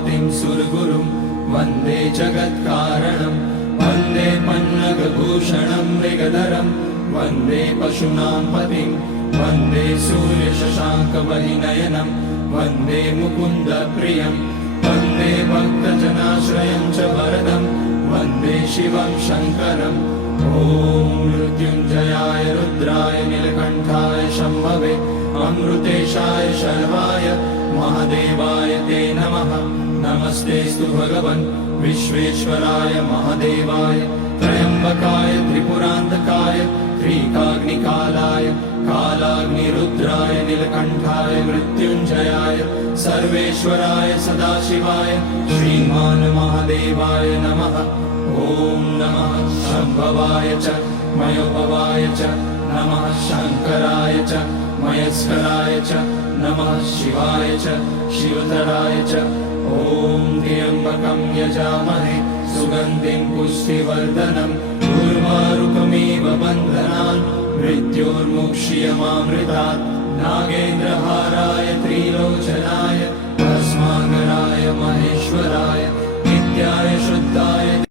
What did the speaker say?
पतिं सुरगुरुं वन्दे जगत्कारणं वन्दे पन्नगभूषणं मृगधरं वन्दे पशूनां पतिं वन्दे सूर्यशशाङ्कवलिनयनं वन्दे मुकुन्दप्रियं वन्दे भक्तजनाश्रयं च वरदं वन्दे शिवं शङ्करम् ॐ मृत्युञ्जयाय रुद्राय नीलकण्ठाय शम्भवे अमृतेशाय शर्वाय महादेवाय ते नमः। नमस्तेऽस्तु भगवन् विश्वेश्वराय महादेवाय त्र्यम्बकाय त्रिपुरान्तकाय त्रिकाग्निकालाय कालाग्निरुद्राय नीलकण्ठाय मृत्युञ्जयाय सर्वेश्वराय सदाशिवाय श्रीमान् महादेवाय नमः। ॐ नमः शम्भवाय च मयोभवाय च नमः शङ्कराय च मयस्कराय च नमः शिवाय च शिवतराय च ॐ त्र्यम्बकं यजामहे सुगन्धिं पुष्टिवर्धनम् उर्वारुकमिव बन्धनान् मृत्योर्मुक्षीयमामृतात् नागेन्द्रहाराय त्रिलोचनाय